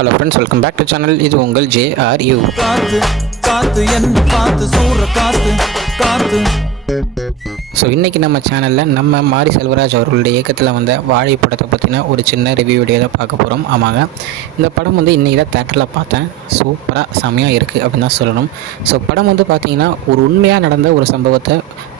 Hello friends, welcome back to channel. இது உங்கள் JRU. காத்து காத்து என்ன காத்து சூற காத்து காத்து. ஸோ இன்றைக்கி நம்ம சேனலில் நம்ம மாரி செல்வராஜ் அவர்களுடைய இயக்கத்தில் வந்த வாழை படத்தை பற்றின ஒரு சின்ன ரிவ்யூ வீடியோ தான் பார்க்க போகிறோம். ஆமாங்க, இந்த படம் வந்து இன்றைக்கி தான் தேட்டரில் பார்த்தேன். சூப்பராக செம்மையாக இருக்குது அப்படின்னு தான் சொல்லணும். ஸோ படம் வந்து பார்த்திங்கன்னா ஒரு உண்மையாக நடந்த ஒரு சம்பவத்தை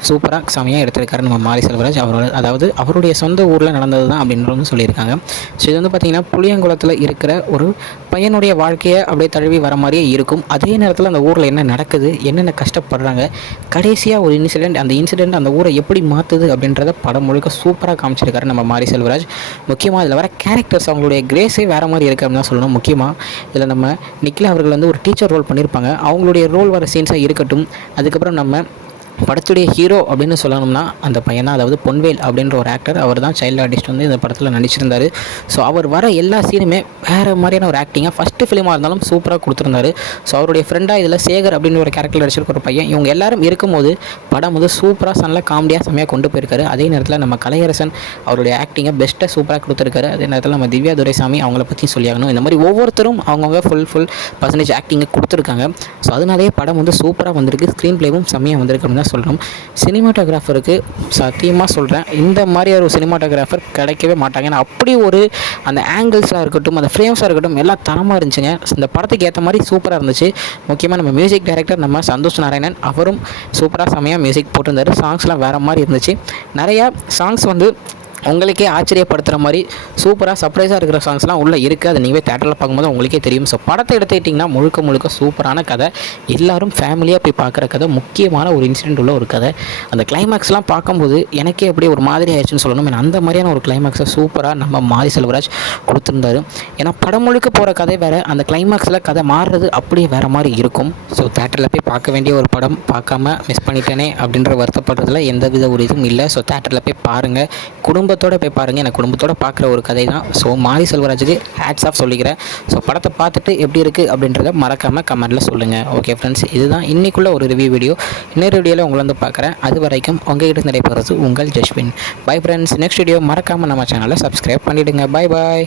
சூப்பராக செம்மையாக எடுத்திருக்காரு நம்ம மாரி செல்வராஜ் அவரோட. அதாவது அவருடைய சொந்த ஊரில் நடந்தது தான் அப்படின்றது சொல்லியிருக்காங்க. ஸோ இது வந்து பார்த்திங்கன்னா புளியங்குளத்தில் இருக்கிற ஒரு பையனுடைய வாழ்க்கையை அப்படியே தழுவி வர மாதிரியே இருக்கும். அதே நேரத்தில் அந்த ஊரில் என்ன நடக்குது, என்னென்ன கஷ்டப்படுறாங்க, கடைசியாக ஒரு அந்த இன்சிடெண்ட் அந்த ஊரை எப்படி மாற்றுது அப்படின்றத படம் முழுக்க சூப்பராக காமிச்சிருக்காரு நம்ம மாரி செல்வராஜ். முக்கியமாக இதில் வர கேரக்டர்ஸ் அவங்களுடைய கிரேஸே வேறு மாதிரி இருக்குது அப்படின்னு தான் சொல்லணும். முக்கியமாக இதில் நம்ம நிக்கிலா அவர்கள் வந்து ஒரு டீச்சர் ரோல் பண்ணியிருப்பாங்க. அவங்களுடைய ரோல் வர சீன்ஸாக இருக்கட்டும். அதுக்கப்புறம் நம்ம படத்துடைய ஹீரோ அப்படின்னு சொல்லணும்னா அந்த பையன் தான், அதாவது பொன்வேல் அப்படின்ற ஒரு ஆக்டர். அவர் தான் சைல்டு ஆர்டிஸ்ட் வந்து இந்த படத்தில் நடிச்சிருந்தார். ஸோ அவர் வர எல்லா சீனுமே வேறு மாதிரியான ஒரு ஆக்டிங்காக ஃபஸ்ட்டு ஃபிலிமாக இருந்தாலும் சூப்பராக கொடுத்துருந்தாரு. ஸோ அவருடைய ஃப்ரெண்டாக இதில் சேகர் அப்படின்னு ஒரு கேரக்டர் நடிச்சிருக்க ஒரு பையன். இவங்க எல்லாரும் இருக்கும்போது படம் வந்து சூப்பராக நல்ல காமெடியாக செம்மையாக கொண்டு போயிருக்காரு. அதே நேரத்தில் நம்ம கலையரசன் அவருடைய ஆக்டிங்கை பெஸ்ட்டாக சூப்பராக கொடுத்துருக்காரு. அதே நேரத்தில் நம்ம திவ்யா துரைசாமி அவங்கள பற்றி சொல்லியாகணும். இந்த மாதிரி ஒவ்வொருத்தரும் அவங்கவுங்க ஃபுல் பர்சன்டேஜ் ஆக்டிங்கை கொடுத்துருக்காங்க. ஸோ அதனாலேயே படம் வந்து சூப்பராக வந்திருக்கு. ஸ்க்ரீன் ப்ளேவும் செம்மையாக வந்திருக்கு அப்படின்னு தான் சொல்கிறோம். சினிமாட்டோகிராஃபருக்கு சத்தியமாக சொல்கிறேன், இந்த மாதிரி ஒரு சினிமாட்டோகிராஃபர் கிடைக்கவே மாட்டாங்க. ஏன்னா அப்படி ஒரு அந்த ஆங்கிள்ஸாக இருக்கட்டும், அந்த ஃப்ரேம்ஸாக இருக்கட்டும் எல்லாம் தரமாக இருந்துச்சுங்க. இந்த படத்துக்கு ஏற்ற மாதிரி சூப்பராக இருந்துச்சு. முக்கியமாக நம்ம மியூசிக் டைரக்டர் நம்ம சந்தோஷ் நாராயணன் அவரும் சூப்பராக செம்மையாக மியூசிக் போட்டிருந்தார். சாங்ஸ்லாம் வேறு மாதிரி இருந்துச்சு. நிறையா சாங்ஸ் வந்து உங்களுக்கே ஆச்சரியப்படுத்துகிற மாதிரி சூப்பராக சர்ப்ரைஸாக இருக்கிற சாங்ஸ்லாம் உள்ளே இருக்குது. அது நீங்கள் தேட்டரில் பார்க்கும்போது உங்களுக்கே தெரியும். ஸோ படத்தை எடுத்துக்கிட்டிங்கன்னா முழுக்க சூப்பரான கதை, எல்லோரும் ஃபேமிலியாக போய் பார்க்குற கதை, முக்கியமான ஒரு இன்சிடென்ட் உள்ள ஒரு கதை. அந்த கிளைமேக்ஸ்லாம் பார்க்கும்போது எனக்கே அப்படியே ஒரு மாதிரி ஆயிடுச்சுன்னு சொல்லணும். ஏன்னா அந்த மாதிரியான ஒரு கிளைமேக்ஸை சூப்பராக நம்ம மாரி செல்வராஜ் கொடுத்துருந்தாரு. ஏன்னா படம் முழுக்க போகிற கதை வேறு, அந்த கிளைமேக்ஸில் கதை மாறுறது அப்படியே வேறு மாதிரி இருக்கும். ஸோ தேட்டரில் போய் பார்க்க வேண்டிய ஒரு படம், பார்க்காம மிஸ் பண்ணிட்டேனே அப்படின்ற வருத்தப்படுறதுல எந்தவித ஒரு இதுவும் இல்லை. ஸோ தேட்டரில் போய் பாருங்கள், குடும்பத்தோடு போய் பாருங்கள். எனக்கு குடும்பத்தோடு பார்க்குற ஒரு கதை தான். ஸோ மாரி செல்வராஜுக்கு ஹேட்ஸ் ஆஃப் சொல்லிக்கிறேன். ஸோ படத்தை பார்த்துட்டு எப்படி இருக்குது அப்படின்றத மறக்காமல் கமெண்ட்டில் சொல்லுங்கள். ஓகே ஃப்ரெண்ட்ஸ், இதுதான் இன்றைக்குள்ள ஒரு ரிவ்யூ வீடியோ. இன்னொரு வீடியோவில் உங்களை வந்து பார்க்குறேன். அது வரைக்கும் உங்கள்கிட்ட நடைபெறுறது உங்கள் Jaswin. Bye friends. Next video மறக்காமல் நம்ம சேனலை சப்ஸ்கிரைப் பண்ணிவிடுங்க. பாய்.